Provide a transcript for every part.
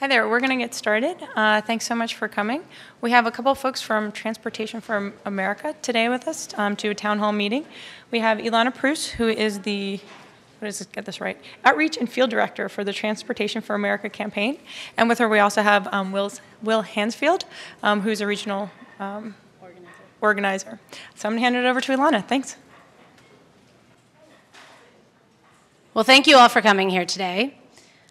Hi there, we're going to get started. Thanks so much for coming. We have a couple of folks from Transportation for America today with us to a town hall meeting. We have Ilana Preuss, who is the, get this right, Outreach and Field Director for the Transportation for America campaign. And with her we also have Will Hansfield, who's a regional organizer. So I'm going to hand it over to Ilana. Thanks. Well, thank you all for coming here today.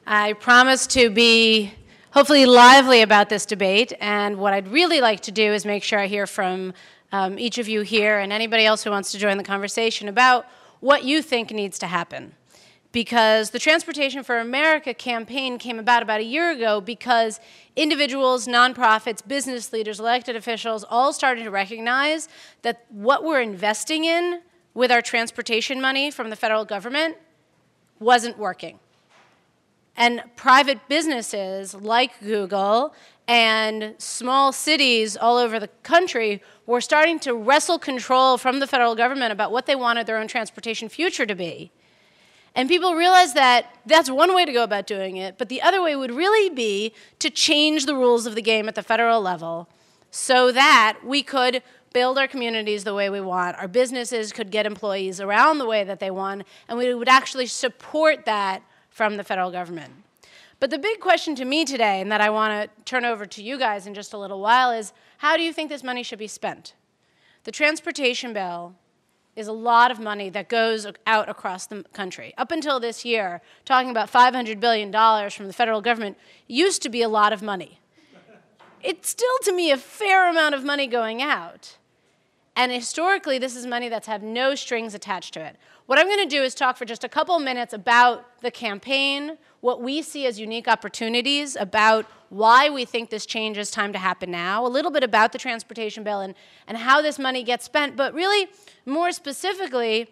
I promise to be hopefully lively about this debate, and what I'd really like to do is make sure I hear from each of you here and anybody else who wants to join the conversation about what you think needs to happen. Because the Transportation for America campaign came about a year ago because individuals, nonprofits, business leaders, elected officials all started to recognize that what we're investing in with our transportation money from the federal government wasn't working. And private businesses like Google and small cities all over the country were starting to wrestle control from the federal government about what they wanted their own transportation future to be. And people realized that that's one way to go about doing it, but the other way would really be to change the rules of the game at the federal level so that we could build our communities the way we want, our businesses could get employees around the way that they want, and we would actually support that from the federal government. But the big question to me today, and that I want to turn over to you guys in just a little while, is how do you think this money should be spent? The transportation bill is a lot of money that goes out across the country. Up until this year, talking about $500 billion from the federal government used to be a lot of money. It's still, to me, a fair amount of money going out. And historically, this is money that's had no strings attached to it. What I'm going to do is talk for just a couple minutes about the campaign, what we see as unique opportunities, about why we think this change is time to happen now, a little bit about the transportation bill and how this money gets spent, but really, more specifically,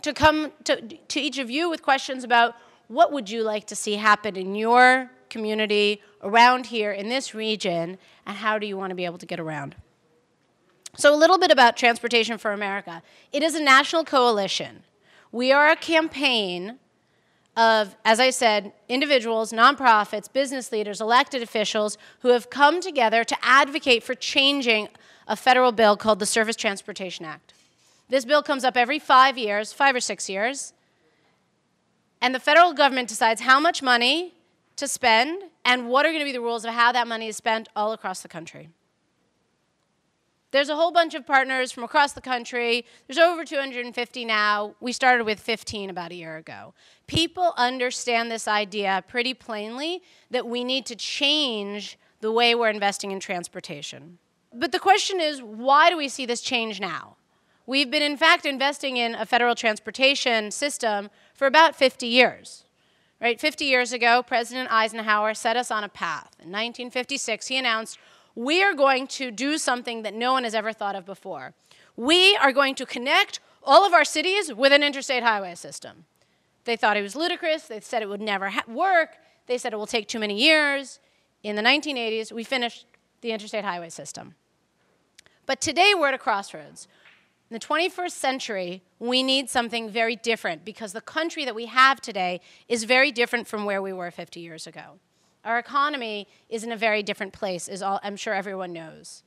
to come to each of you with questions about what would you like to see happen in your community, around here, in this region, and how do you want to be able to get around? So a little bit about Transportation for America. It is a national coalition. We are a campaign of, as I said, individuals, nonprofits, business leaders, elected officials who have come together to advocate for changing a federal bill called the Surface Transportation Act. This bill comes up every 5 years, 5 or 6 years, and the federal government decides how much money to spend and what are going to be the rules of how that money is spent all across the country. There's a whole bunch of partners from across the country. There's over 250 now. We started with 15 about a year ago. People understand this idea pretty plainly that we need to change the way we're investing in transportation. But the question is, why do we see this change now? We've been, in fact, investing in a federal transportation system for about 50 years. Right? 50 years ago, President Eisenhower set us on a path. In 1956, he announced, we are going to do something that no one has ever thought of before. We are going to connect all of our cities with an interstate highway system. They thought it was ludicrous. They said it would never work. They said it will take too many years. In the 1980s, we finished the interstate highway system. But today, we're at a crossroads. In the 21st century, we need something very different because the country that we have today is very different from where we were 50 years ago. Our economy is in a very different place, as I'm sure everyone knows.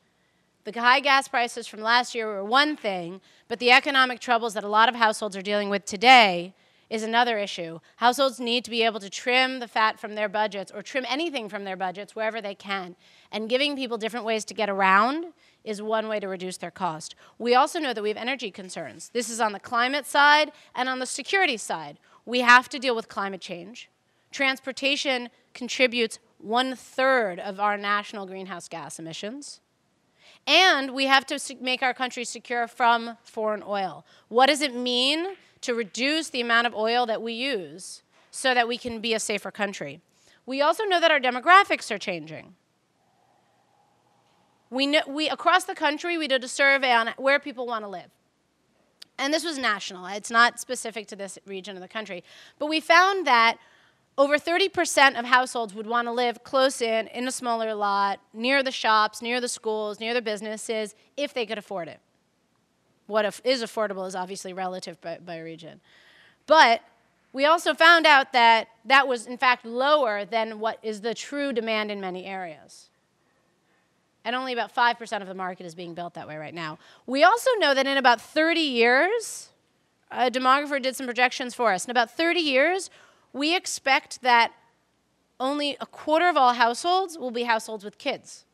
The high gas prices from last year were one thing, but the economic troubles that a lot of households are dealing with today is another issue. Households need to be able to trim the fat from their budgets or trim anything from their budgets wherever they can. And giving people different ways to get around is one way to reduce their cost. We also know that we have energy concerns. This is on the climate side and on the security side. We have to deal with climate change. Transportation contributes 1/3 of our national greenhouse gas emissions. And we have to make our country secure from foreign oil. What does it mean to reduce the amount of oil that we use so that we can be a safer country? We also know that our demographics are changing. Across the country, we did a survey on where people want to live. And this was national. It's not specific to this region of the country. But we found that over 30% of households would want to live close in a smaller lot, near the shops, near the schools, near the businesses, if they could afford it. What is affordable is obviously relative by region. But We also found out that that was, in fact, lower than what is the true demand in many areas. And only about 5% of the market is being built that way right now. We also know that in about 30 years, a demographer did some projections for us. In about 30 years, we expect that only a quarter of all households will be households with kids.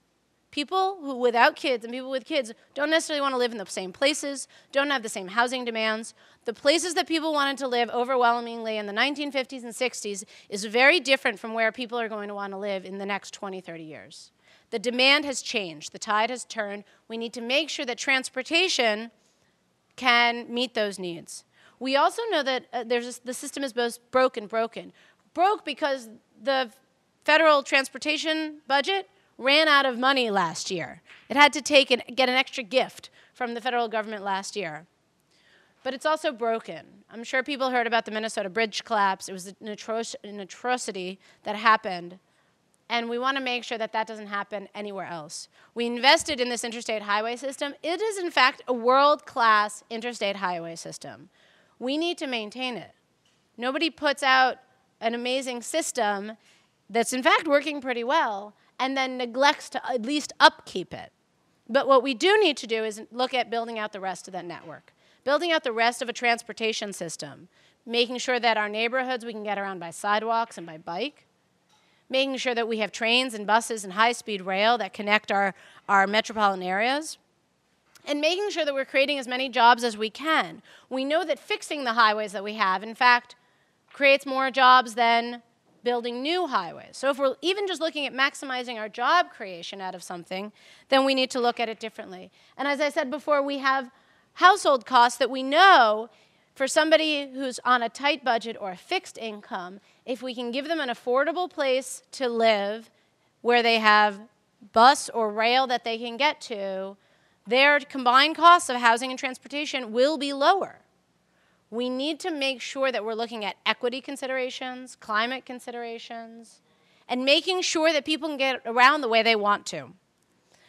People who without kids and people with kids don't necessarily want to live in the same places, don't have the same housing demands. The places that people wanted to live overwhelmingly in the 1950s and 60s is very different from where people are going to want to live in the next 20, 30 years. The demand has changed. The tide has turned. We need to make sure that transportation can meet those needs. We also know that the system is both broken. Broke because the federal transportation budget ran out of money last year. It had to get an extra gift from the federal government last year. But it's also broken. I'm sure people heard about the Minnesota bridge collapse. It was an atrocity that happened. And we want to make sure that that doesn't happen anywhere else. We invested in this interstate highway system. It is, in fact, a world-class interstate highway system. We need to maintain it. Nobody puts out an amazing system that's, in fact, working pretty well and then neglects to at least upkeep it. But what we do need to do is look at building out the rest of that network, building out the rest of a transportation system, making sure that our neighborhoods we can get around by sidewalks and by bike, making sure that we have trains and buses and high-speed rail that connect our metropolitan areas, and making sure that we're creating as many jobs as we can. We know that fixing the highways that we have, in fact, creates more jobs than building new highways. So if we're even just looking at maximizing our job creation out of something, then we need to look at it differently. And as I said before, we have household costs that we know for somebody who's on a tight budget or a fixed income, if we can give them an affordable place to live where they have bus or rail that they can get to, their combined costs of housing and transportation will be lower. We need to make sure that we're looking at equity considerations, climate considerations, and making sure that people can get around the way they want to.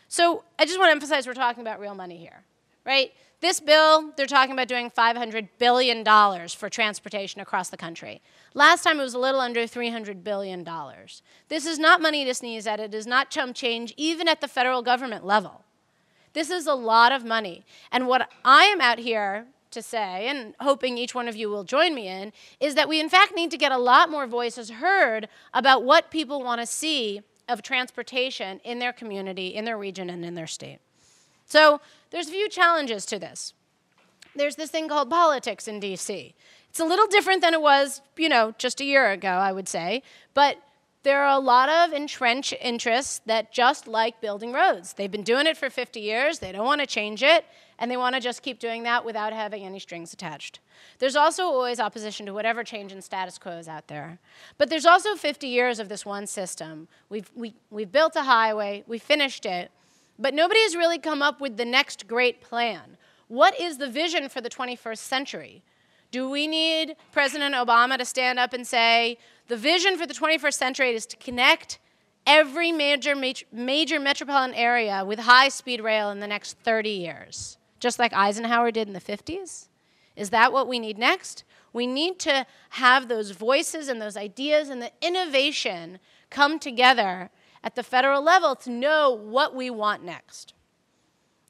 So I just want to emphasize we're talking about real money here, right? This bill, they're talking about doing $500 billion for transportation across the country. Last time it was a little under $300 billion. This is not money to sneeze at. It is not chump change, even at the federal government level. This is a lot of money. And what I am out here to say, and hoping each one of you will join me in, is that we in fact need to get a lot more voices heard about what people want to see of transportation in their community, in their region, and in their state. So there's a few challenges to this. There's this thing called politics in DC. It's a little different than it was, just a year ago, I would say, but there are a lot of entrenched interests that just like building roads. They've been doing it for 50 years, they don't want to change it, and they want to just keep doing that without having any strings attached. There's also always opposition to whatever change in status quo is out there. But there's also 50 years of this one system. We've built a highway, we finished it, but nobody has really come up with the next great plan. What is the vision for the 21st century? Do we need President Obama to stand up and say, the vision for the 21st century is to connect every major metropolitan area with high-speed rail in the next 30 years, just like Eisenhower did in the 50s? Is that what we need next? We need to have those voices and those ideas and the innovation come together at the federal level to know what we want next.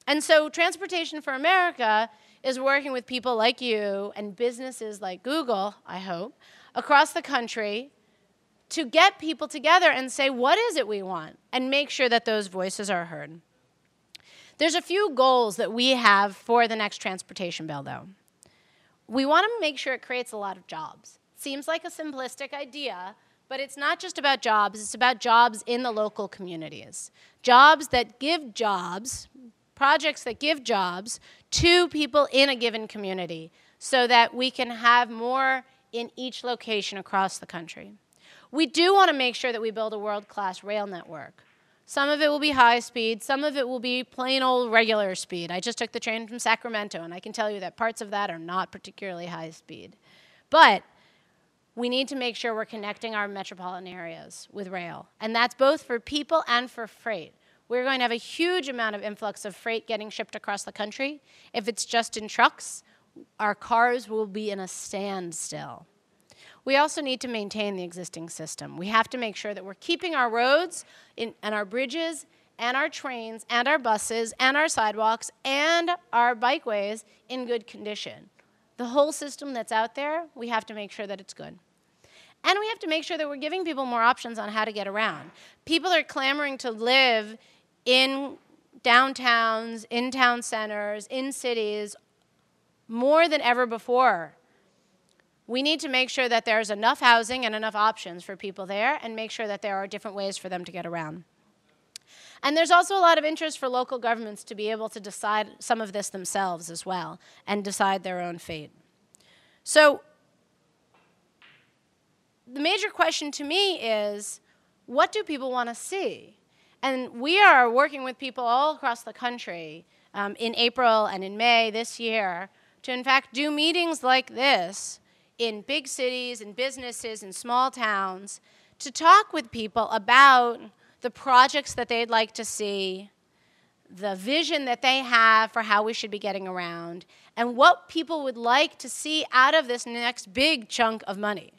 And so Transportation for America is working with people like you and businesses like Google, I hope, across the country to get people together and say, what is it we want? And make sure that those voices are heard. There's a few goals that we have for the next transportation bill, though. We want to make sure it creates a lot of jobs. Seems like a simplistic idea, but it's not just about jobs, it's about jobs in the local communities. Jobs that give jobs, projects that give jobs to people in a given community so that we can have more in each location across the country. We do want to make sure that we build a world-class rail network. Some of it will be high speed, some of it will be plain old regular speed. I just took the train from Sacramento, and I can tell you that parts of that are not particularly high speed. But we need to make sure we're connecting our metropolitan areas with rail, and that's both for people and for freight. We're going to have a huge amount of influx of freight getting shipped across the country. If it's just in trucks, our cars will be in a standstill. we also need to maintain the existing system. We have to make sure that we're keeping our roads and our bridges and our trains and our buses and our sidewalks and our bikeways in good condition. The whole system that's out there, we have to make sure that it's good. And we have to make sure that we're giving people more options on how to get around. People are clamoring to live in downtowns, in town centers, in cities, more than ever before. We need to make sure that there's enough housing and enough options for people there, and make sure that there are different ways for them to get around. And there's also a lot of interest for local governments to be able to decide some of this themselves as well, and decide their own fate. So the major question to me is, what do people want to see? And we are working with people all across the country in April and in May this year to, in fact, do meetings like this in big cities and businesses and small towns to talk with people about the projects that they'd like to see, the vision that they have for how we should be getting around, and what people would like to see out of this next big chunk of money.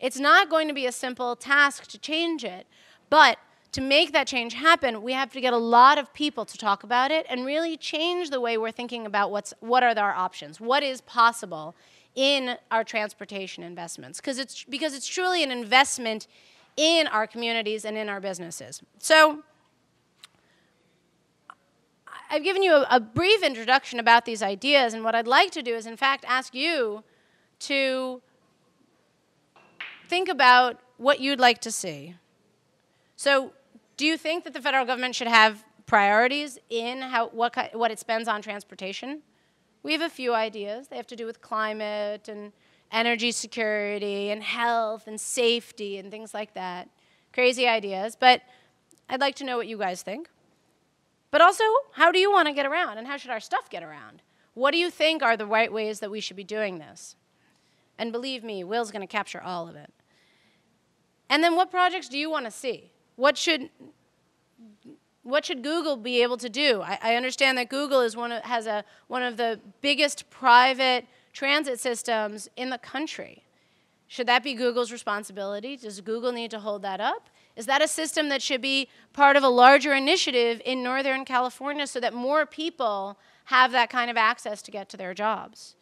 It's not going to be a simple task to change it, but to make that change happen, we have to get a lot of people to talk about it and really change the way we're thinking about what are our options, what is possible in our transportation investments, because it's truly an investment in our communities and in our businesses. So I've given you a brief introduction about these ideas, and what I'd like to do is, in fact, ask you to think about what you'd like to see. So do you think that the federal government should have priorities in what it spends on transportation? We have a few ideas. They have to do with climate and energy security and health and safety and things like that. Crazy ideas, but I'd like to know what you guys think. But also, how do you want to get around, and how should our stuff get around? What do you think are the right ways that we should be doing this? And believe me, Will's going to capture all of it. And then what projects do you want to see? What should Google be able to do? I understand that Google is one of the biggest private transit systems in the country. Should that be Google's responsibility? Does Google need to hold that up? Is that a system that should be part of a larger initiative in Northern California so that more people have that kind of access to get to their jobs?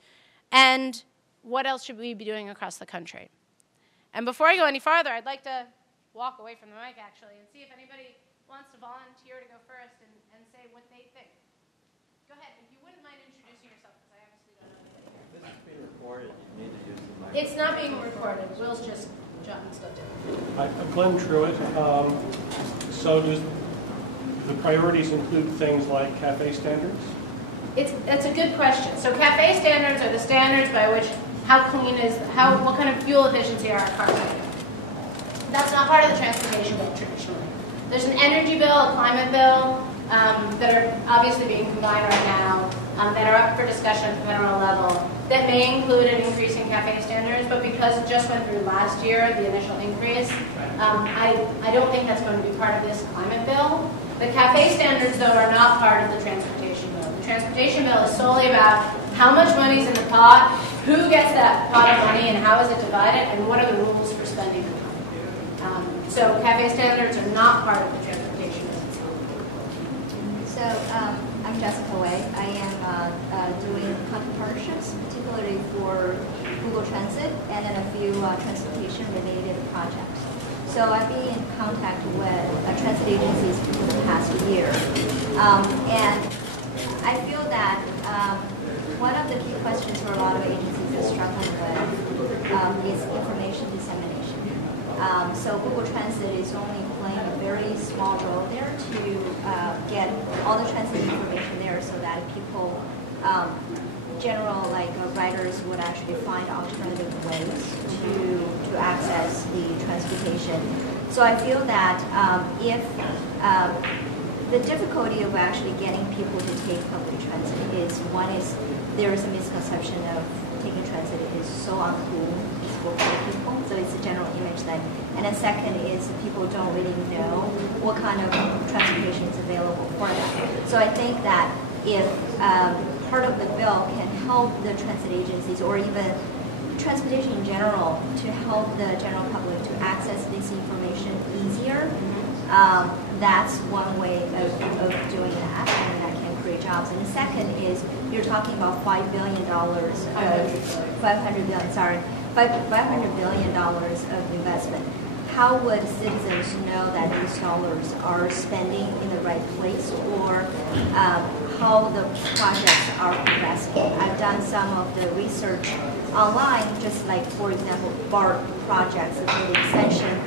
And what else should we be doing across the country? And before I go any farther, I'd like to walk away from the mic, actually, and see if anybody wants to volunteer to go first and say what they think. Go ahead, if you wouldn't mind introducing yourself, because I obviously don't know anybody here. This is being recorded. You need to use the mic. It's not being recorded. Will's just jotting stuff down. I'm Glenn Truitt. So does the priorities include things like CAFE standards? That's a good question. So CAFE standards are the standards by which what kind of fuel efficiency are our cars making. That's not part of the transportation bill traditionally. There's an energy bill, a climate bill, that are obviously being combined right now, that are up for discussion at the federal level, that may include an increase in CAFE standards, but because it just went through last year, the initial increase, I don't think that's going to be part of this climate bill. The CAFE standards, though, are not part of the transportation bill. The transportation bill is solely about how much money is in the pot, who gets that pot of money, and how is it divided, and what are the rules for spending the money. So CAFE standards are not part of the transportation bill. So I'm Jessica Wei. I am doing content partnerships, particularly for Google Transit and then a few transportation-related projects. So I've been in contact with transit agencies for the past year. And I feel that one of the key questions for a lot of agencies are struggling with is information dissemination. So Google Transit is only playing a very small role there to get all the transit information there so that people, general riders would actually find alternative ways to access the transportation. So I feel that if the difficulty of actually getting people to take public transit is, one is there is a misconception of taking transit is so uncool for people, so it's a general image thing. And then second is people don't really know what kind of transportation is available for them. So I think that if part of the bill can help the transit agencies or even transportation in general, to help the general public to access this information easier. That's one way of doing that, and that can create jobs. And the second is you're talking about $500 billion of investment. How would citizens know that these dollars are spending in the right place, or how the projects are progressing? I've done some of the research online, just like, for example, BART projects, the road extension.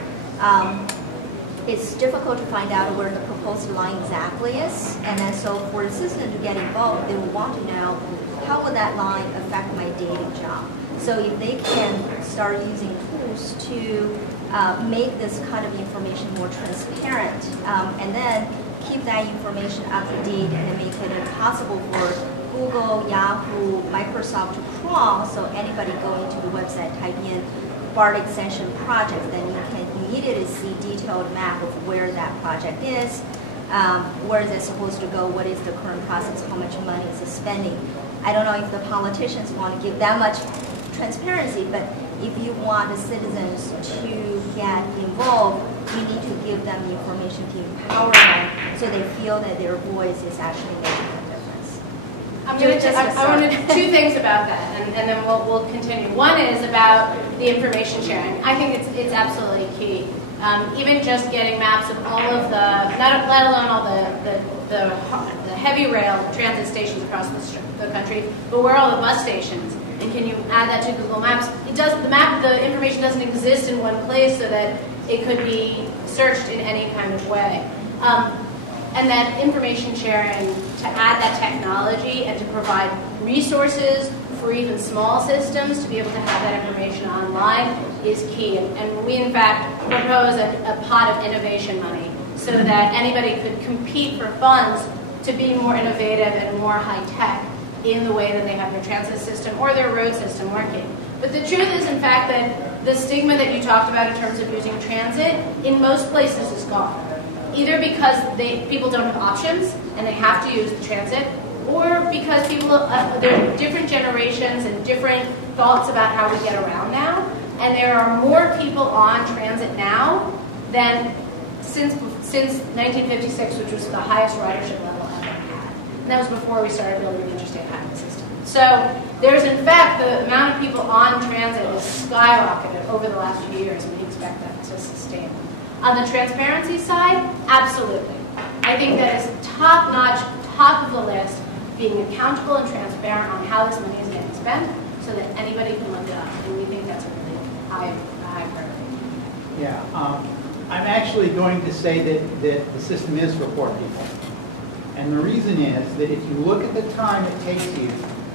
It's difficult to find out where the proposed line exactly is, and then so for the citizen to get involved, they will want to know how will that line affect my daily job. So if they can start using tools to make this kind of information more transparent, and then keep that information up to date, and then make it possible for Google, Yahoo, Microsoft to crawl, so anybody going to the website, type in BART extension project, then you can immediately see detailed map of where that project is, where is it supposed to go, what is the current process, how much money is it spending. I don't know if the politicians want to give that much transparency, but if you want the citizens to get involved, you need to give them the information to empower them so they feel that their voice is actually making a difference. I want to two things about that, and then we'll continue. One is about the information sharing. I think it's absolutely key. Even just getting maps of all of the, let alone all the heavy rail transit stations across the country, but where are all the bus stations? And can you add that to Google Maps? The information doesn't exist in one place so that it could be searched in any kind of way. And that information sharing, to add that technology and to provide resources for even small systems to be able to have that information online is key. And we, in fact, propose a pot of innovation money so that anybody could compete for funds to be more innovative and more high-tech in the way that they have their transit system or their road system working. But the truth is, in fact, that the stigma that you talked about in terms of using transit in most places is gone. Either because people don't have options and they have to use the transit, or because people there are different generations and different thoughts about how we get around now, and there are more people on transit now than since 1956, which was the highest ridership level ever had. And that was before we started building the interstate highway system. So there's, in fact, the amount of people on transit has skyrocketed over the last few years, and we expect that to sustain. On the transparency side, absolutely. I think that is top-notch, top of the list, being accountable and transparent on how this money is getting spent so that anybody can look it up. And we think that's a really high priority. Yeah, I'm actually going to say that the system is for poor people. And the reason is that if you look at the time it takes you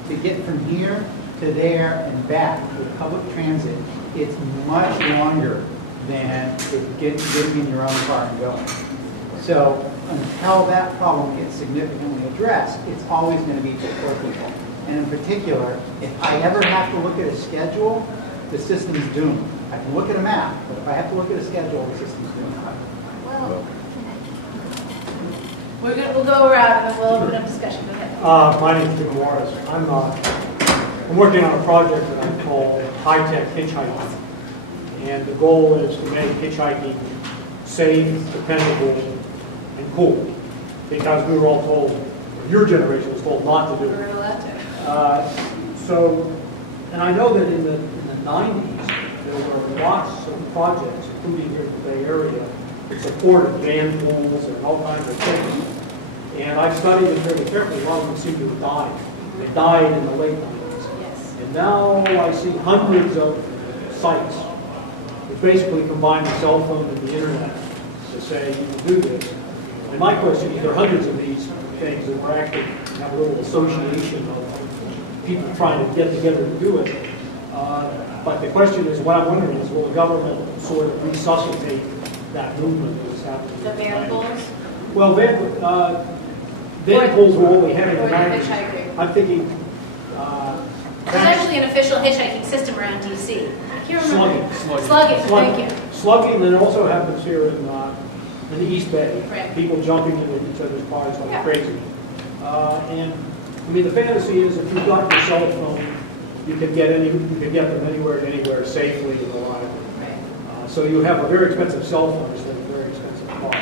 to get from here to there and back with public transit, it's much longer than getting in your own car and going. So until that problem gets significantly addressed, it's always going to be for poor people. And in particular, if I ever have to look at a schedule, the system's doomed. I can look at a map, but if I have to look at a schedule, the system's doomed. Well, we'll go around and we'll open up discussion. Go ahead. My name is Jim Morris. I'm working on a project that I call high-tech hitchhiking. And the goal is to make hitchhiking safe, dependable, and cool. Because we were all told, or your generation was told not to do it. We're allowed to. And I know that in the 90s, there were lots of projects, including here in the Bay Area, that supported van pools and all kinds of things. And I've studied it very carefully. A lot of them seem to have died. They died in the late 90s. Yes. And now I see hundreds of sites which basically combine the cell phone and the internet to say you can do this. And my question is, there are hundreds of these things that we're actually have a little association of people trying to get together to do it. But the question is, what I'm wondering is, will the government sort of resuscitate that movement that's happening? The van pools? Well, van pools were only had in the 90s. hitchhiking. I'm thinking... There's actually an official hitchhiking system around D.C. I can't remember. Slugging, thank you. Slugging, and it also happens here in the East Bay. Right. People jumping into each other's cars like crazy. And, I mean, the fantasy is if you've got your cell phone, you can get them anywhere and anywhere safely and reliably. So you have a very expensive cell phone instead of a very expensive car.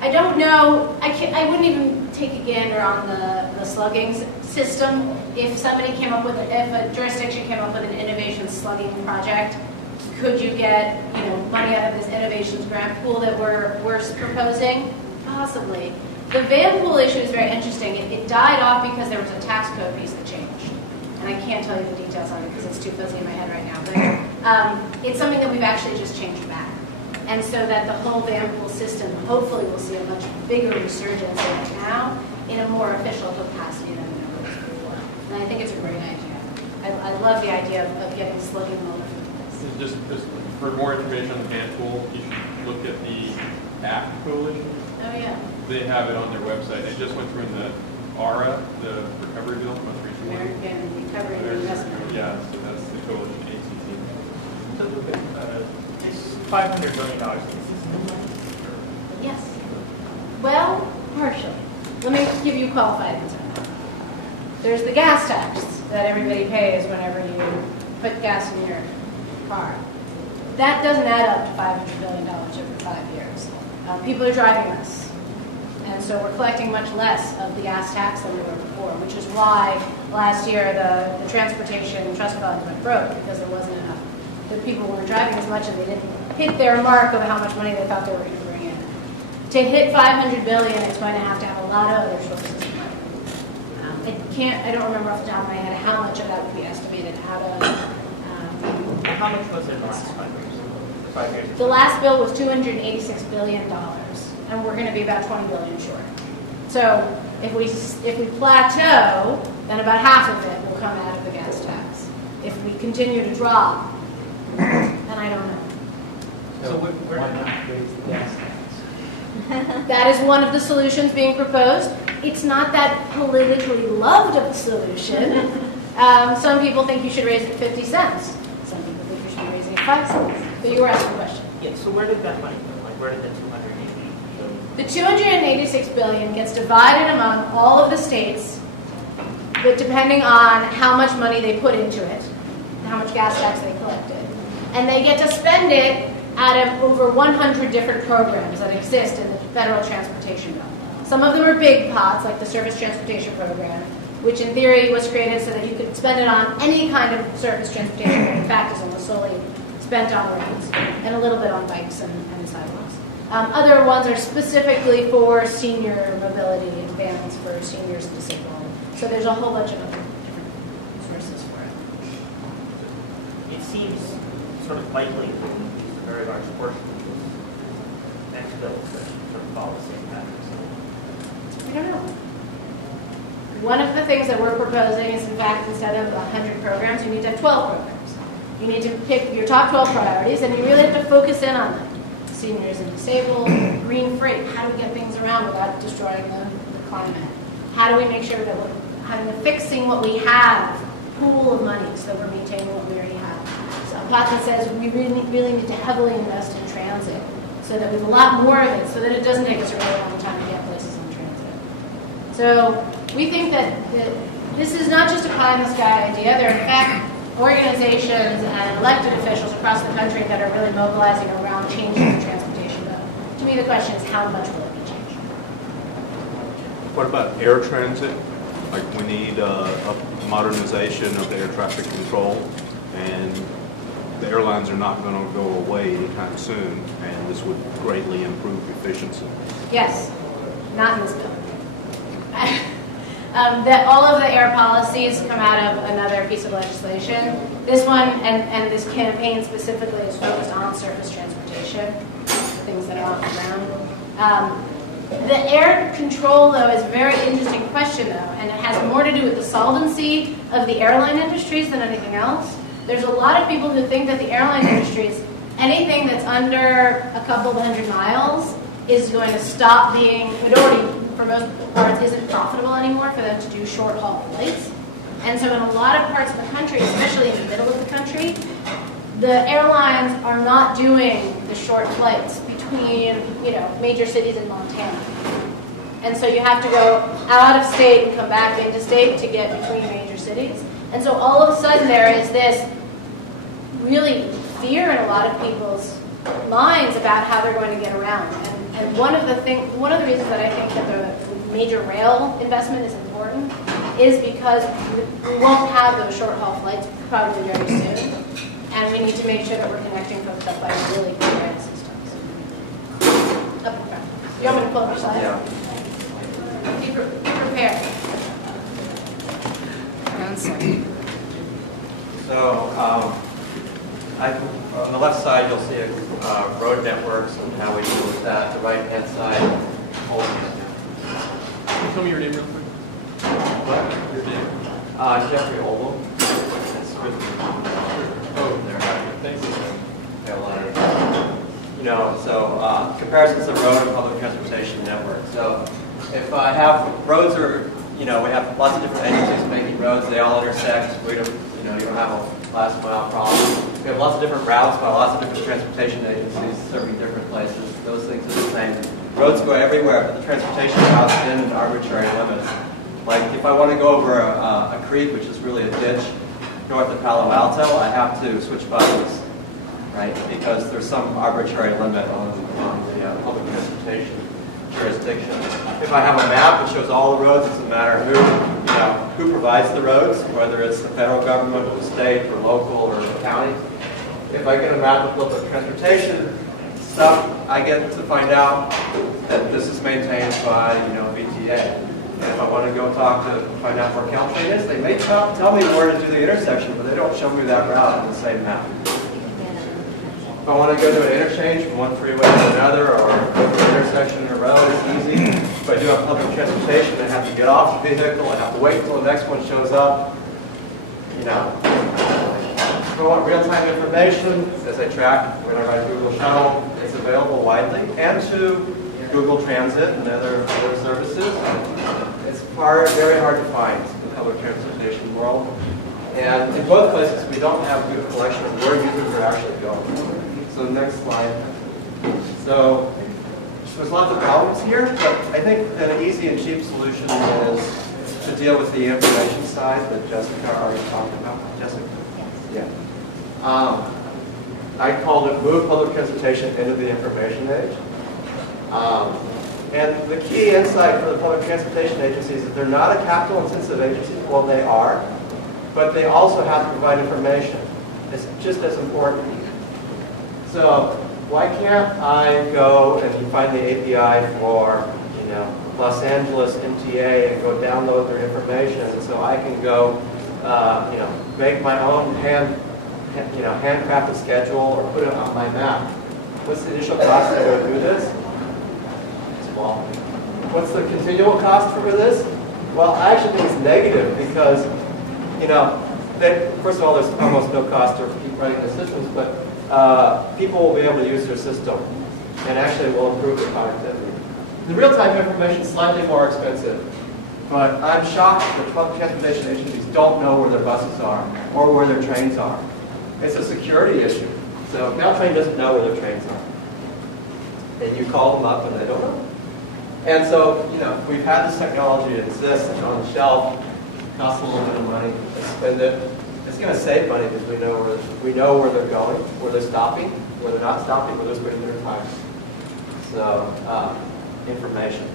I don't know. I wouldn't even take a gander on the slugging system. If somebody came up with, if a jurisdiction came up with an innovation slugging project, could you get money out of this innovations grant pool that we're proposing? Possibly. The van pool issue is very interesting. It died off because there was a tax code piece that changed. And I can't tell you the details on it because it's too fuzzy in my head right now. But it's something that we've actually just changed back. And so that the whole van pool system hopefully will see a much bigger resurgence right now in a more official capacity than it ever was before. And I think it's a great idea. I love the idea of getting slugging all over the place. Just for more information on the van pool, you should look at the ACT Coalition. Oh, yeah. They have it on their website. They just went through in the ARA, the recovery bill, most recent one. American Recovery and Investment. Yeah, so that's the coalition, ACT. So it's $500 billion. Yes. Well, partially. Let me give you qualified answer. There's the gas tax that everybody pays whenever you put gas in your car. That doesn't add up to $500 billion over 5 years. People are driving less. And so we're collecting much less of the gas tax than we were before, which is why last year the transportation trust funds went broke, because there wasn't enough. The people weren't driving as much and they didn't hit their mark of how much money they thought they were going to bring in. To hit $500 billion, it's going to have a lot of other sources of money. I don't remember off the top of my head how much of that would be estimated out of. How much was it in the last 5 years? 5 years? The last bill was $286 billion, and we're going to be about $20 billion short. So if we plateau, then about half of it will come out of the gas tax. If we continue to drop, then I don't know. So why not raise the gas tax? That is one of the solutions being proposed. It's not that politically loved of a solution. Some people think you should raise it 50 cents. Some people think you should be raising it 5 cents. But you were asking a question. Yeah, so where did that money go? Like, where did the $280 billion? The $286 billion gets divided among all of the states, but depending on how much money they put into it, how much gas tax they collected. And they get to spend it out of over 100 different programs that exist in the federal transportation bill. Some of them are big pots, like the Surface Transportation Program, which in theory was created so that you could spend it on any kind of surface transportation, but in fact is almost solely spent on roads, and a little bit on bikes and sidewalks. Other ones are specifically for senior mobility and vans for seniors and disabled. So there's a whole bunch of other different sources for it. It seems sort of likely that we use a very large portion of this next bill to sort of follow the same patterns. I don't know. One of the things that we're proposing is, in fact, instead of 100 programs, you need to have 12 programs. You need to pick your top 12 priorities, and you really have to focus in on them. Seniors and disabled, green freight. How do we get things around without destroying the climate? How do we make sure that we're having a fixing what we have pool of money so that we're maintaining what we already have? So Patton says we really need to heavily invest in transit so that we have a lot more of it, so that it doesn't take us a really long time to get places on transit. So we think that this is not just a pie-in-the-sky idea. There are, in fact, organizations and elected officials across the country that are really mobilizing around changing the transportation bill. To me, the question is, how much will it be changed? What about air transit? Like, we need a modernization of the air traffic control, and the airlines are not going to go away anytime soon, and this would greatly improve efficiency. Yes, not in this bill. That all of the air policies come out of another piece of legislation. This one and this campaign specifically is focused on surface transportation, things that are on the ground. The air control, though, is a very interesting question, though, and it has more to do with the solvency of the airline industries than anything else. There's a lot of people who think that the airline industries, anything that's under a couple of 100 miles, is going to stop being, it already, for most parts, isn't profitable anymore for them to do short-haul flights. And so in a lot of parts of the country, especially in the middle of the country, the airlines are not doing the short flights between, major cities in Montana. And so you have to go out of state and come back into state to get between major cities. And so all of a sudden there is this really fear in a lot of people's minds about how they're going to get around. And one of the reasons that I think that the major rail investment is important is because we won't have those short haul flights probably very soon. And we need to make sure that we're connecting folks up by really good rail systems. Up in front. You want me to pull up your slide? Yeah. Be prepared. So, on the left side, you'll see road networks and how we deal with that. The right-hand side, Tell me your name real quick. what? Your name. Jeffrey Oldham. It's written there. Thanks. Yeah, a lot of, so comparisons of road and public transportation network. So if I have roads are, we have lots of different agencies making roads. They all intersect. We don't, you don't have a last mile problem. We have lots of different routes by lots of different transportation agencies serving different places. Those things are the same. Roads go everywhere, but the transportation routes in arbitrary limits. Like if I want to go over a creek, which is really a ditch, north of Palo Alto, I have to switch buses, right? Because there's some arbitrary limit on the public transportation jurisdiction. If I have a map that shows all the roads, it doesn't matter who provides the roads, whether it's the federal government or the state or local or the county. If I get a map of public transportation stuff, I get to find out that this is maintained by VTA. And if I want to go find out where Caltrain is, they may tell me where to do the intersection, but they don't show me that route on the same map. If I want to go to an interchange from one freeway to another, or go to an intersection in a road, it's easy. If I do have public transportation, I have to get off the vehicle, I have to wait until the next one shows up. If I want real-time information, as I track when I ride Google Shuttle, it's available widely, and to Google Transit and other services. It's very hard to find in the public transportation world. And in both places, we don't have a good collection of where users are actually going. So next slide. So there's lots of problems here, but I think an easy and cheap solution is to deal with the information side that Jessica already talked about. Jessica? Yeah. I called it move public transportation into the information age. And the key insight for the public transportation agencies is they're not a capital-intensive agency. Well, they are, but they also have to provide information. It's just as important. So why can't I go and find the API for Los Angeles MTA and go download their information so I can go make my own handcrafted schedule or put it on my map? What's the initial cost to go do this? Small. What's the continual cost for this? Well, I actually think it's negative because, first of all, there's almost no cost to keep running the systems, but people will be able to use their system and actually will improve their productivity. The real-time information is slightly more expensive, but I'm shocked that public transportation agencies don't know where their buses are or where their trains are. It's a security issue. So Caltrain doesn't know where their trains are. And you call them up and they don't know. And so, we've had this technology that exists, it's on the shelf, costs a little bit of money, let's spend it. It's going to save money because we know where they're going, where they're stopping, where they're not stopping, where they're spending their time. So, information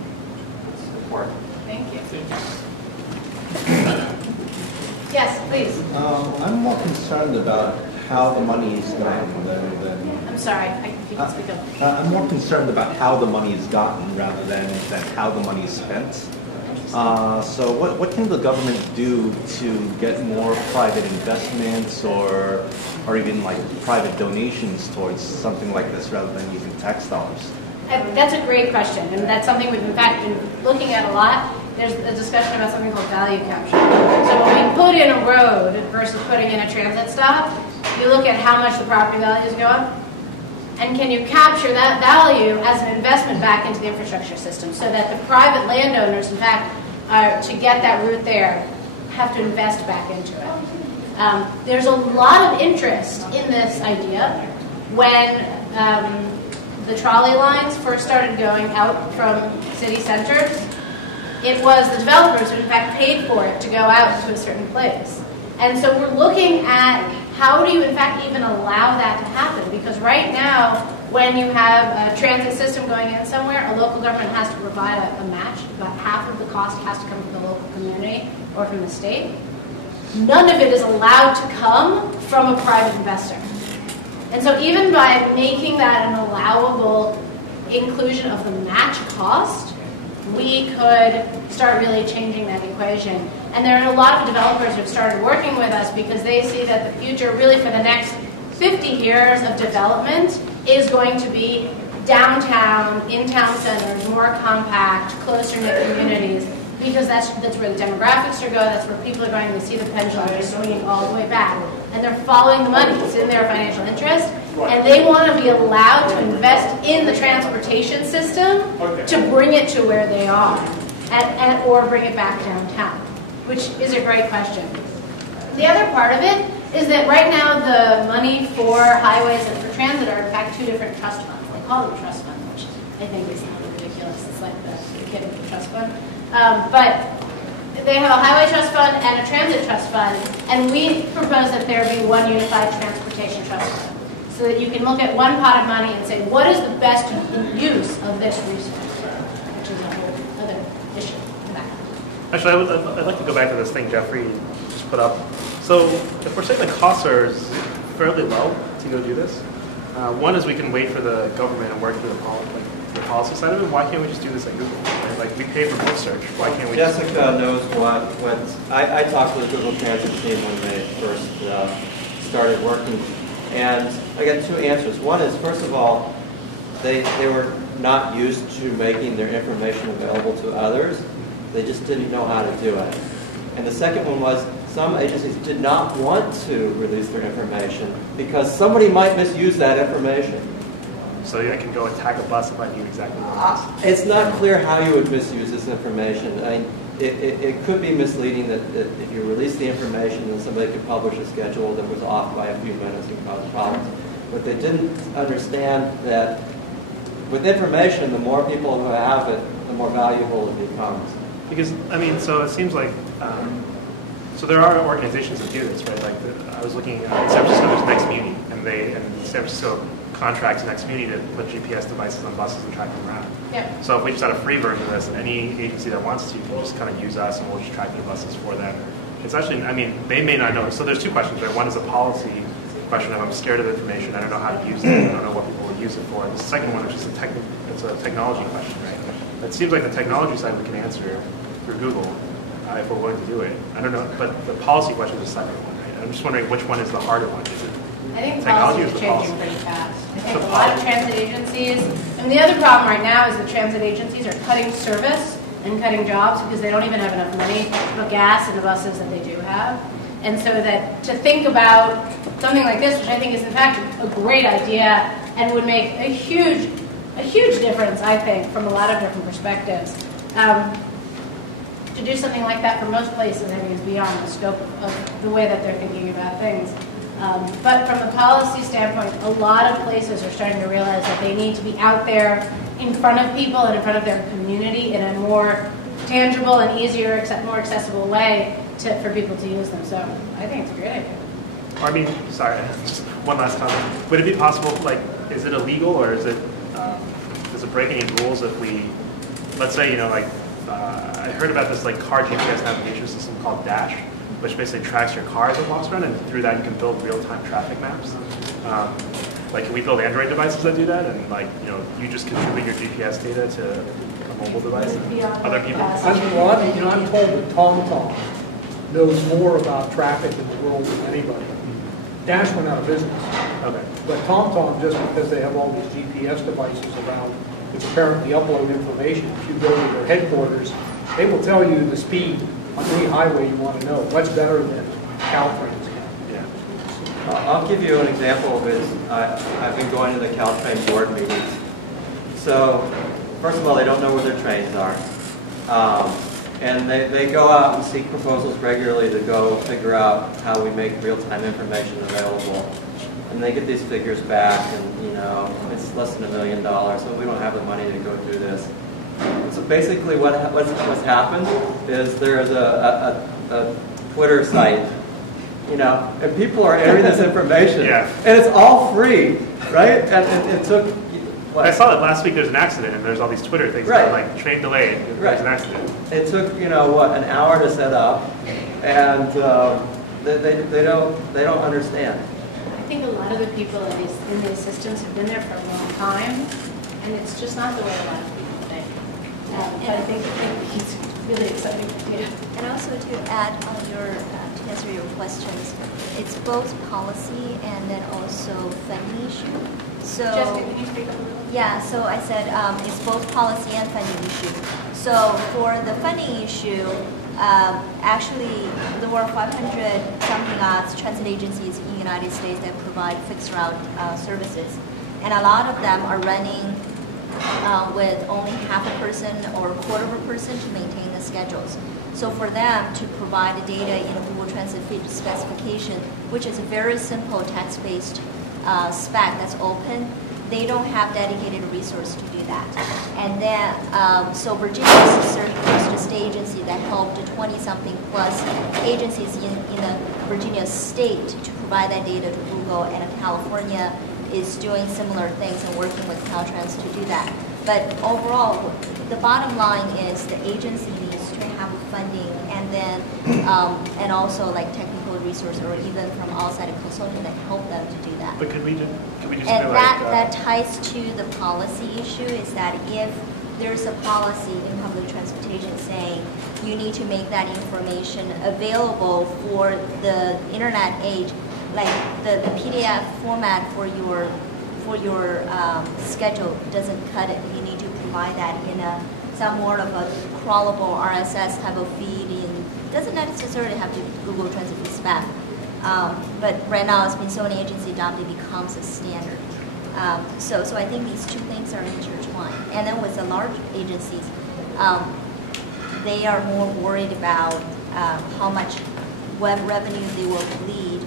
is important. Thank you. Yes, please. I'm more concerned about how the money is gotten than I'm sorry, you can speak up. I'm more concerned about how the money is gotten rather than how the money is spent. So what can the government do to get more private investments or even like private donations towards something like this rather than using tax dollars? That's a great question, and that's something we've in fact been looking at a lot. There's a discussion about something called value capture. So when we put in a road versus putting in a transit stop, you look at how much the property values go up, and can you capture that value as an investment back into the infrastructure system so that the private landowners, in fact, to get that route there, have to invest back into it. There's a lot of interest in this idea when the trolley lines first started going out from city centers. It was the developers who in fact paid for it to go out to a certain place. And so we're looking at how do you, in fact, even allow that to happen? Because right now, when you have a transit system going in somewhere, a local government has to provide a match. About half of the cost has to come from the local community or from the state. None of it is allowed to come from a private investor. And so even by making that an allowable inclusion of the match cost, we could start really changing that equation. And there are a lot of developers who have started working with us because they see that the future, really for the next 50 years of development, is going to be downtown, in town centers, more compact, closer-knit communities, because that's where the demographics are going, that's where people are going. They see the pendulum just swinging all the way back. And they're following the money. It's in their financial interest. And they want to be allowed to invest in the transportation system to bring it to where they are, or bring it back downtown, which is a great question. The other part of it is that right now the money for highways and for transit are in fact two different trust funds. They call them trust funds, which I think is ridiculous. It's like the kid with the trust fund. But they have a highway trust fund and a transit trust fund, and we propose that there be one unified transportation trust fund, so that you can look at one pot of money and say, what is the best use of this resource, which is a whole other issue. Actually, I'd like to go back to this thing Jeffrey just put up. So if we're saying the costs are fairly low to go do this, one is we can wait for the government and work through the policy side of it. Why can't we just do this at Google? Right? Like we pay for book search. Why can't we? Jessica knows what I talked to the Google Transit team when they first started working, and I got two answers. One is, first of all, they were not used to making their information available to others. They just didn't know how to do it. And the second one was, some agencies did not want to release their information because somebody might misuse that information. So I can go attack a bus if I knew exactly what it is. It's not clear how you would misuse this information. I mean, it could be misleading that if you release the information, then somebody could publish a schedule that was off by a few minutes and cause problems. But they didn't understand that with information, the more people who have it, the more valuable it becomes. Because, I mean, so it seems like, so there are organizations that do this, right? Like, I was looking at San Francisco, there's Next Muni, and San Francisco contracts Next Muni to put GPS devices on buses and track them around. Yep. So if we just had a free version of this, any agency that wants to can just kind of use us and we'll just track their buses for them. It's actually, I mean, they may not know. So there's two questions there. One is a policy question of I'm scared of information, I don't know how to use it, I don't know what people will use it for. And the second one is just it's a technology question, right? It seems like the technology side we can answer through Google if we're willing to do it. I don't know, but the policy question is the second one, right? I'm just wondering which one is the harder one. Is it I think technology policy is changing pretty fast. I think The a lot of policy. transit agencies, and the other problem right now is the transit agencies are cutting service and cutting jobs because they don't even have enough money to put gas in the buses that they do have. And so that to think about something like this, which I think is in fact a great idea and would make a huge difference, I think, from a lot of different perspectives. To do something like that for most places, I think, is beyond the scope of the way that they're thinking about things. But from a policy standpoint, a lot of places are starting to realize that they need to be out there in front of people and in front of their community in a more tangible and easier, more accessible way for people to use them. So I think it's a great idea. I mean, sorry, just one last comment. Would it be possible, like, is it illegal or is it, does it break any rules if we, let's say, you know, like, I heard about this, like, car GPS navigation system called Dash, which basically tracks your car as it walks around, and through that you can build real-time traffic maps. Like, can we build Android devices that do that? And, like, you know, you just contribute your GPS data to a mobile device and other people? I'm told that TomTom knows more about traffic in the world than anybody. Dash went out of business. Okay. But TomTom, just because they have all these GPS devices around, which apparently upload information, if you go to their headquarters, they will tell you the speed on any highway you want to know. Much better than Caltrains can. Yeah. I'll give you an example of it. I've been going to the Caltrain board meetings. So, first of all, they don't know where their trains are. And they go out and seek proposals regularly to go figure out how we make real-time information available. And they get these figures back, and you know, it's less than $1 million, so we don't have the money to go do this. So basically what's happened is there's a Twitter site and people are entering this information. Yeah. And it's all free, right? And it took, I saw that last week there's an accident, and there's all these Twitter things Right. about, like, train delayed, there's an accident. It took, an hour to set up, and they don't understand. I think a lot of the people in these systems have been there for a long time, and it's just not the way a lot of people think. But I think it's really exciting idea. And also to add on to answer your questions, it's both policy and then also funding issue. So, Jessica, can you speak up a little? Yeah, so I said it's both policy and funding issue. So for the funding issue, actually there were 500-something transit agencies in the United States that provide fixed route services. And a lot of them are running with only half a person or a quarter of a person to maintain the schedules. So for them to provide the data in a Google Transit specification, which is a very simple text-based spec that's open, they don't have dedicated resource to do that. And then, so Virginia is the state agency that helped 20-something plus agencies in the Virginia state to provide that data to Google, and California is doing similar things and working with Caltrans to do that. But overall, the bottom line is the agency needs to have funding, and then and also like technical resource or even from outside a consultant that help them to do that. But could we just and that ties to the policy issue, is that if there's a policy in public transportation saying you need to make that information available for the internet age, like the PDF format for your schedule doesn't cut it. You need to provide that in some more of a crawlable RSS type of feed. Doesn't necessarily have to Google Transit spec. But right now, it's been so many agencies adopted, it becomes a standard. So I think these two things are intertwined. And then with the large agencies, they are more worried about how much web revenue they will bleed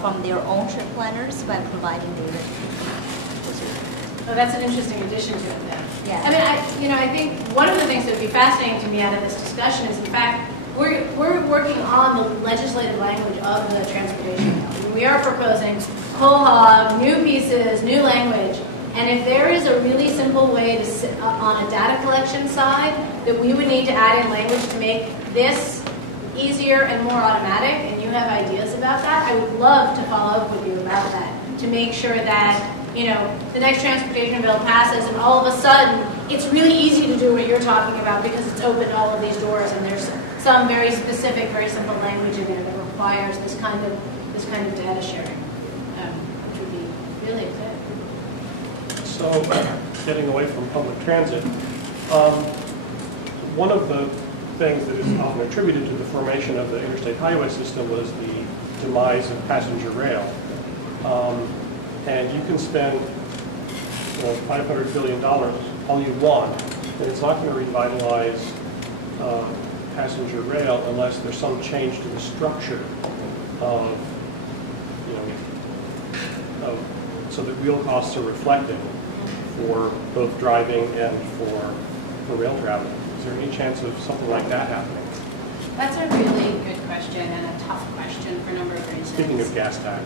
from their own trip planners by providing data. Oh, that's an interesting addition to it then. Yeah. I mean, I think one of the things that would be fascinating to me out of this discussion is, in fact, we're working on the legislative language of the transportation bill. I mean, we are proposing whole hog, new pieces, new language, and if there is a really simple way to sit on a data collection side that we would need to add in language to make this easier and more automatic, and you have ideas about that, I would love to follow up with you about that, to make sure that the next transportation bill passes and all of a sudden it's really easy to do what you're talking about because it's opened all of these doors and there's some very specific, very simple language in there that requires this kind of data sharing, which would be really exciting. So, getting away from public transit, one of the things that is often attributed to the formation of the interstate highway system was the demise of passenger rail. And you can spend $500 billion all you want, and it's not going to revitalize passenger rail unless there's some change to the structure of, so that real costs are reflected for both driving and for rail travel. Is there any chance of something like that happening? That's a really good question and a tough question for a number of reasons. Speaking of gas tax.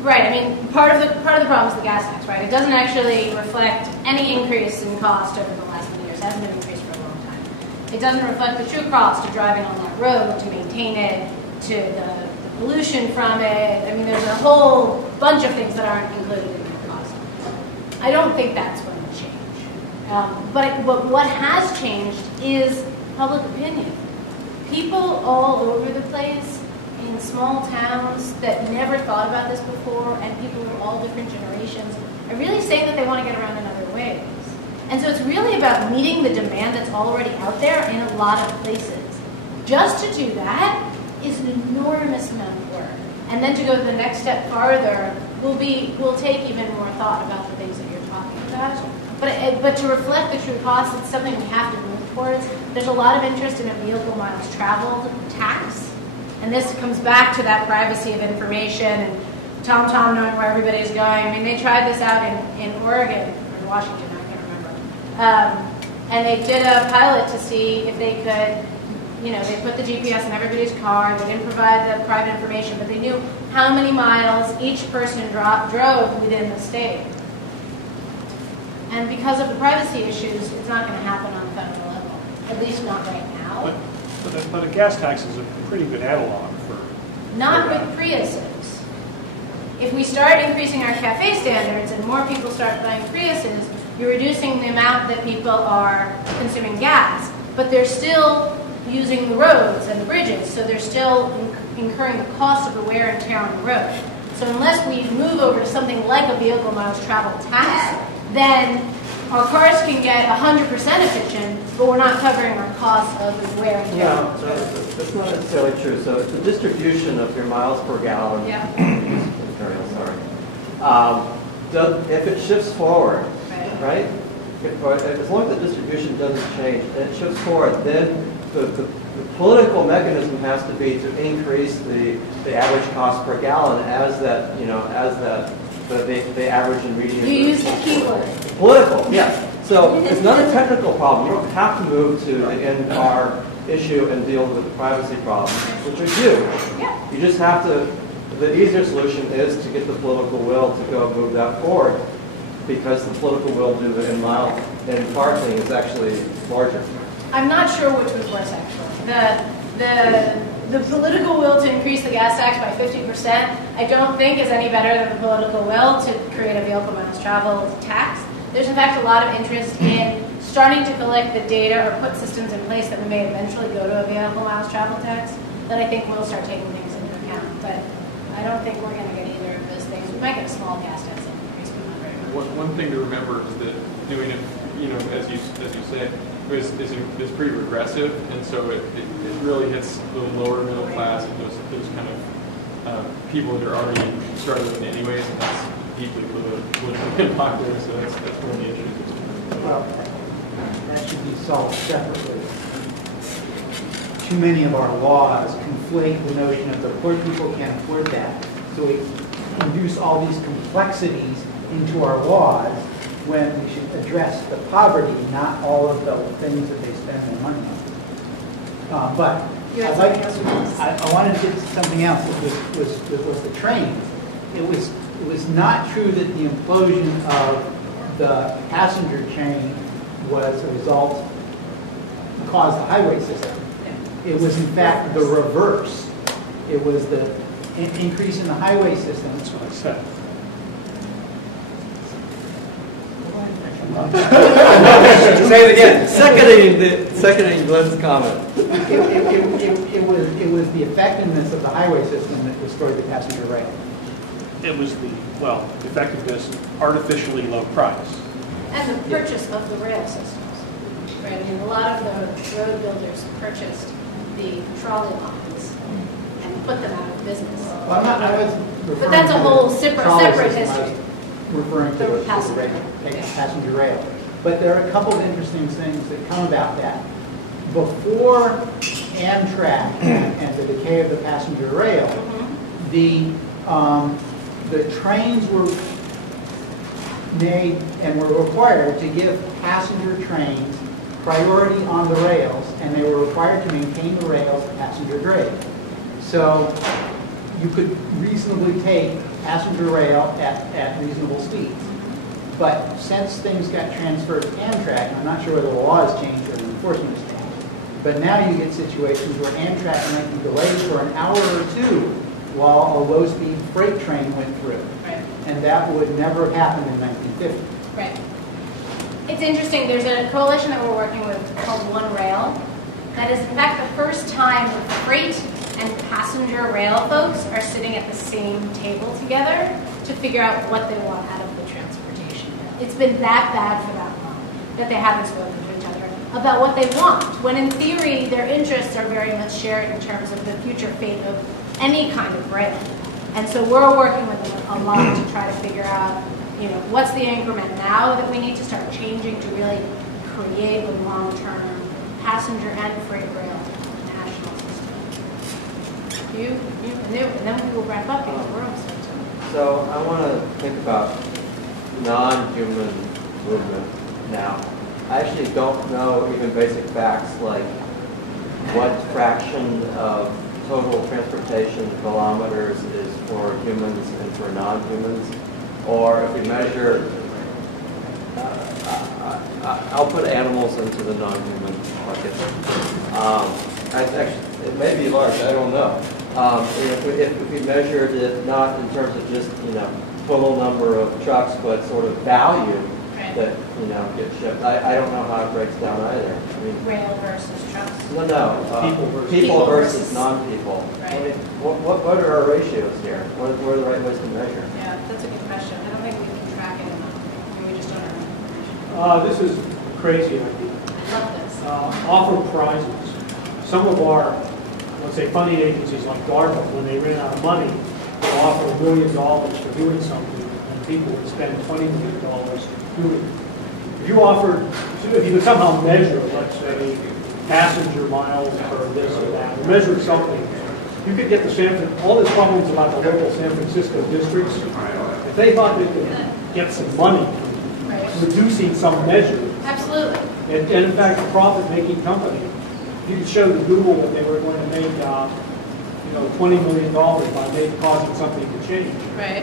Right. I mean, part of the problem is the gas tax, right? It doesn't actually reflect any increase in cost over the last few years. It hasn't been increased for a long time. It doesn't reflect the true cost of driving on that road, to maintain it, to the pollution from it. I mean, there's a whole bunch of things that aren't included in that cost. I don't think that's going to change. But what has changed is public opinion. People all over the place, in small towns that never thought about this before, and people of all different generations, are really saying that they want to get around in other ways. And so it's really about meeting the demand that's already out there in a lot of places. Just to do that is an enormous amount of work. And then to go the next step farther will take even more thought about the things that you're talking about. But to reflect the true costs, it's something we have to move towards. There's a lot of interest in a vehicle miles traveled tax. And this comes back to that privacy of information and TomTom knowing where everybody's going. I mean, they tried this out in Oregon or Washington, I can't remember. And they did a pilot to see if they could you know, they put the GPS in everybody's car. They didn't provide the private information, but they knew how many miles each person drove within the state. And because of the privacy issues, it's not going to happen on the federal level, at least not right now. But a gas tax is a pretty good analog for... Not with Priuses. If we start increasing our cafe standards and more people start buying Priuses, you're reducing the amount that people are consuming gas, but they're still using the roads and the bridges, so they're still incurring the cost of the wear and tear on the road. So unless we move over to something like a vehicle miles traveled tax, then our cars can get 100% efficient, but we're not covering our costs of the wear and tear. No, that's not necessarily true. So the distribution of your miles per gallon, if it shifts forward, right? As long as the distribution doesn't change and it shifts forward, then the political mechanism has to be to increase the average cost per gallon as that, you know, as that the average and median. You use the keyword. Political, yes. So it's not a technical problem. You don't have to move to the in-car issue and deal with the privacy problem, which are huge. Yeah. You just have to. The easier solution is to get the political will to go move that forward, because the political will to do the in-car thing is actually larger. I'm not sure which was worse, actually. The political will to increase the gas tax by 50%, I don't think is any better than the political will to create a vehicle miles traveled tax. There's in fact a lot of interest in starting to collect the data or put systems in place that we may eventually go to a vehicle miles travel tax that I think will start taking things into account. But I don't think we're going to get either of those things. We might get a small gas tax increase, but not very much. One thing to remember is that doing it, you know, as you say, is pretty regressive, and so it really hits the lower middle class and those kind of people that are already struggling anyways, and that's deeply politically unpopular. So that's one of the issues. Well, that should be solved separately. Too many of our laws conflate the notion of the poor people can't afford that, so we induce all these complexities into our laws when we should address the poverty, not all of the things that they spend their money on. But I wanted to get to something else that was the train. It was not true that the implosion of the passenger train was a result, caused the highway system. It was in fact the reverse. It was the increase in the highway system. That's what I said. Say it again. Seconding Glenn's comment. It was the effectiveness of the highway system that destroyed the passenger rail. It was the effectiveness, artificially low price. And the purchase of the rail systems. Right? I mean, a lot of the road builders purchased the trolley lines and put them out of business. Well, I was referring but that's a whole separate history. Referring to the passenger rail. But there are a couple of interesting things that come about that. Before Amtrak and the decay of the passenger rail, the trains were made and were required to give passenger trains priority on the rails, and they were required to maintain the rails passenger grade. So you could reasonably take passenger rail at reasonable speeds. But since things got transferred to Amtrak, and I'm not sure whether the law has changed or the enforcement has changed, but now you get situations where Amtrak might be delayed for an hour or two while a low-speed freight train went through. Right. And that would never have happened in 1950. Right. It's interesting, there's a coalition that we're working with called One Rail. That is in fact the first time freight and passenger rail folks are sitting at the same table together to figure out what they want out of the transportation. It's been that bad for that long that they haven't spoken to each other about what they want, when in theory their interests are very much shared in terms of the future fate of any kind of rail. And so we're working with them a lot to try to figure out, you know, what's the increment now that we need to start changing to really create a long-term passenger and freight rail national system. And then we will wrap up because we're almost done. So I want to think about non-human movement now. I actually don't know even basic facts like what fraction of total transportation kilometers is for humans and for non-humans, or if we measure, I'll put animals into the non-human bucket. Actually, it may be large, I don't know. If we measured it not in terms of just total number of trucks, but sort of value that get shipped, I don't know how it breaks down either. I mean, Rail versus trucks? No. People versus non-people. Right. I mean, what are our ratios here? What are the right ways to measure? Yeah, that's a good question. I don't think we can track it enough. We just don't have information. This is a crazy idea. I love this. Offer prizes. Some of our, let's say, funding agencies like DARPA, when they ran out of money, would offer $1 million for doing something, and people would spend $20 million doing it. If you could somehow measure, let's say, passenger miles per this or that, or measure something, you could get all these problems about the local San Francisco districts. If they thought they could get some money from reducing some measure, Absolutely. and in fact, a profit-making company, you could show to Google that they were going to make, $20 million by causing something to change. Right.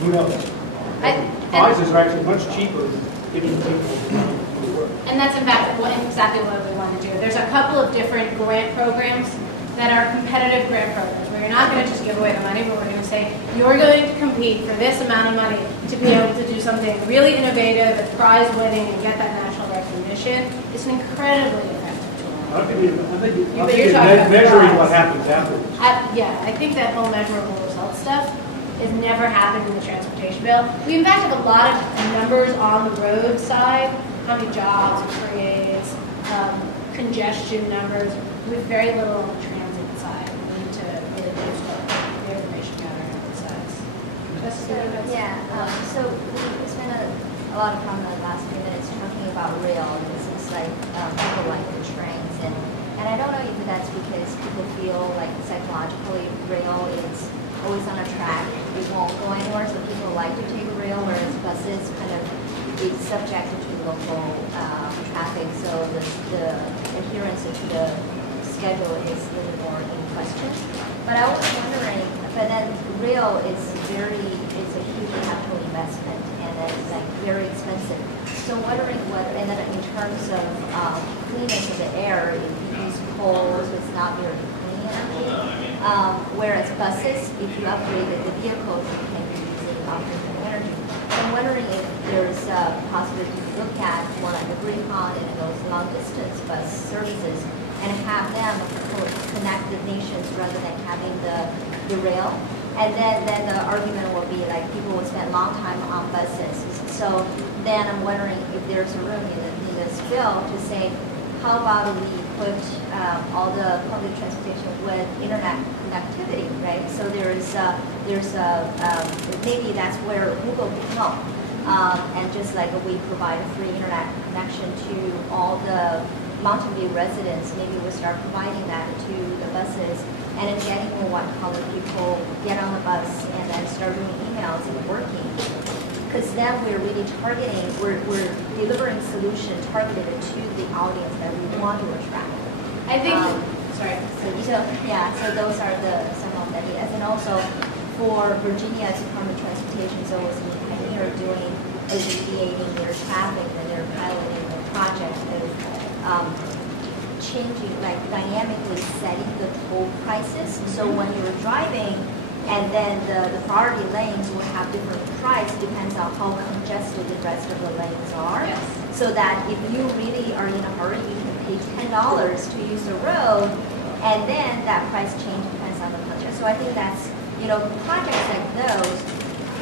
Who knows? Prizes are actually much cheaper than giving people the work. And that's in fact exactly what we want to do. There's a couple of different grant programs that are competitive grant programs where you're not going to just give away the money, but we're going to say you're going to compete for this amount of money to be able to do something really innovative and prize-winning and get that national recognition. It's an incredibly effective tool. I think But you're it's talking about measuring prize. what happens afterwards. I think that whole measurable results stuff has never happened in the transportation bill. We in fact have a lot of numbers on the road side, how many jobs it creates, congestion numbers, with very little on the transit side. We need to really boost the information gathering on both sides. So we spent a lot of time in the last few minutes talking about rail, and it seems like people like the trains, and I don't know if that's because people feel like psychologically rail is always on a track, it won't go anywhere, so people like to take rail, whereas buses kind of is subjected to local traffic, so the adherence to the schedule is a little more in question. But I was wondering, but then rail is a huge capital investment, and it's like very expensive. So wondering and then in terms of cleanness of the air, if you use coal, so it's not very clean energy. Whereas buses, if you upgrade the vehicles, you can be using alternate energy. I'm wondering if there's a possibility to look at more like a green pond and those long distance bus services and have them connect the nations rather than having the rail. And then the argument will be like people will spend a long time on buses. So then I'm wondering if there's a room in this bill to say, how about we put all the public transportation with internet connectivity, right? So maybe that's where Google can help. And just like we provide a free internet connection to all the Mountain View residents, maybe we'll start providing that to the buses and then getting more white-collar people get on the bus and then start doing emails and working. Because then we're really targeting, we're delivering solutions targeted to the audience that we want to attract. I think, So those are some of the ideas. And also for Virginia's Department of Transportation, so was here doing alleviating their traffic and they're piloting a project of changing, like dynamically setting the toll prices. So when you're driving, and then the priority lanes will have different price, depends on how congested the rest of the lanes are. Yes. So that if you really are in a hurry, you can pay $10 to use the road, and then that price change depends on the congestion. So I think that's, projects like those,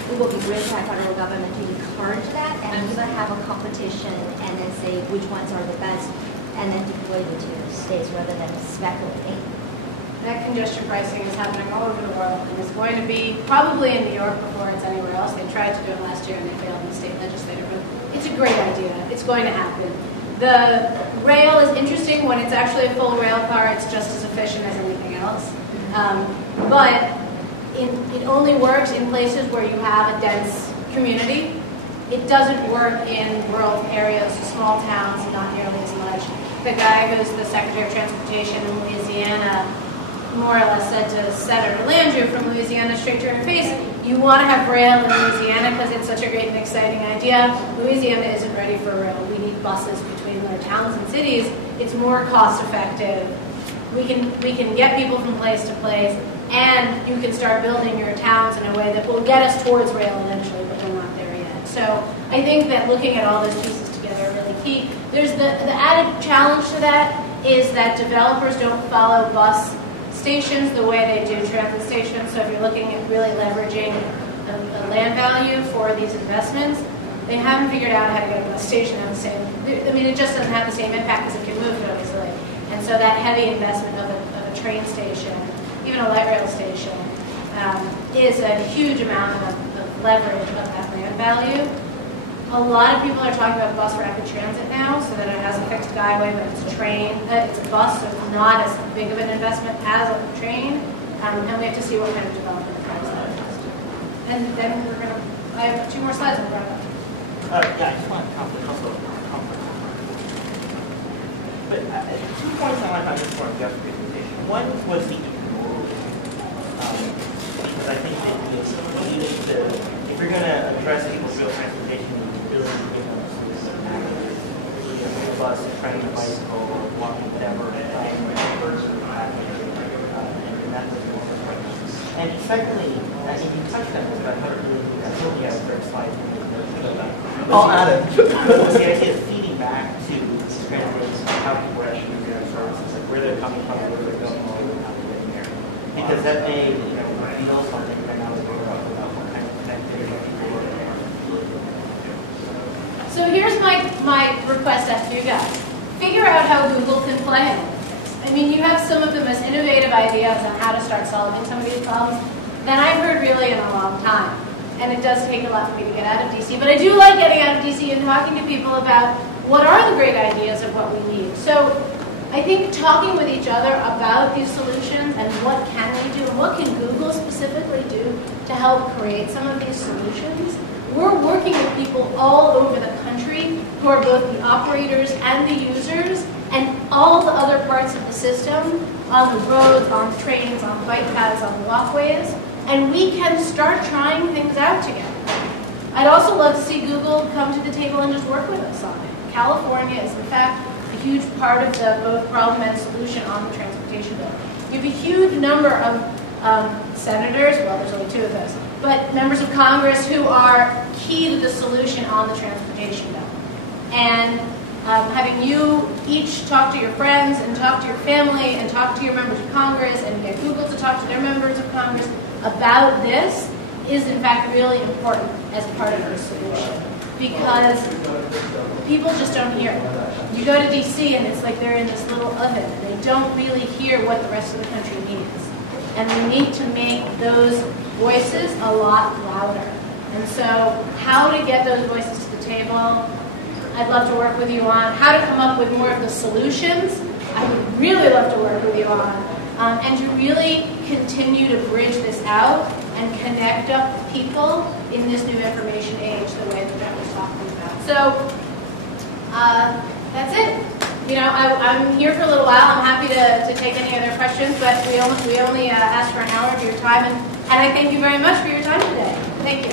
it will be great for the federal government to encourage that and even have a competition and then say which ones are the best and then deploy it to states rather than speculating. that congestion pricing is happening all over the world, and it's going to be probably in New York before it's anywhere else. They tried to do it last year and they failed in the state legislature, but it's a great idea. It's going to happen. The rail is interesting. When it's actually a full rail car, it's just as efficient as anything else. But it only works in places where you have a dense community. It doesn't work in rural areas, small towns, not nearly as much. The guy who's the Secretary of Transportation in Louisiana more or less said to Senator Landrieu from Louisiana straight to her face, you want to have rail in Louisiana because it's such a great and exciting idea. Louisiana isn't ready for rail. We need buses between our towns and cities. It's more cost effective. We can get people from place to place, and you can start building your towns in a way that will get us towards rail eventually, but we're not there yet. So I think that looking at all those pieces together are really key. There's the added challenge to that is that developers don't follow bus stations the way they do transit stations. So if you're looking at really leveraging the land value for these investments, they haven't figured out how to get a bus station on the same. I mean, it just doesn't have the same impact because it can move so easily. And so that heavy investment of a train station, even a light rail station, is a huge amount of leverage of that land value. A lot of people are talking about bus rapid transit now, so that it has a fixed guideway, but it's a train. It's a bus, so it's not as big of an investment as a train. And we have to see what kind of development drives that invest. And then we're going to. I have 2 more slides. I'll wrap up. Yeah, I just want to comment also comfort. But 2 points I want to make before Jeff's presentation. One was the because I think that you need to, if you're going to address people's real transportation, you really need to give them a bus, train, bicycle, walking, whatever, and that's what's important. And secondly, I think you touched on this, but I really have a third slide. I'll add it. The idea of feeding back to translates how people are actually using our services, like where they're coming from, where they're going, and how they're getting there. Because that may, reveal something right now that we're talking about what kind of connectivity people are. So here's my request to you guys. Figure out how Google can play in this. I mean, you have some of the most innovative ideas on how to start solving some of these problems that I've heard really in a long time. And it does take a lot for me to get out of DC. But I do like getting out of DC and talking to people about what are the great ideas of what we need. So I think talking with each other about these solutions and what can we do and what can Google specifically do to help create some of these solutions. We're working with people all over the country who are both the operators and the users and all the other parts of the system on the roads, on the trains, on the bike paths, on the walkways. And we can start trying things out together. I'd also love to see Google come to the table and just work with us on it. California is, in fact, a huge part of the both problem and solution on the transportation bill. You have a huge number of senators, well, there's only 2 of those, but members of Congress who are key to the solution on the transportation bill. And having you each talk to your friends and talk to your family and talk to your members of Congress and get Google to talk to their members of Congress about this is in fact really important as part of the solution because people just don't hear it. You go to DC and it's like they're in this little oven and they don't really hear what the rest of the country needs. And we need to make those voices a lot louder. And so how to get those voices to the table, I'd love to work with you on. How to come up with more of the solutions, I would really love to work with you on. And to really continue to bridge this out and connect up people in this new information age the way that Jeff was talking about. So that's it. I'm here for a little while. I'm happy to take any other questions, but we only asked for an hour of your time, and I thank you very much for your time today. Thank you.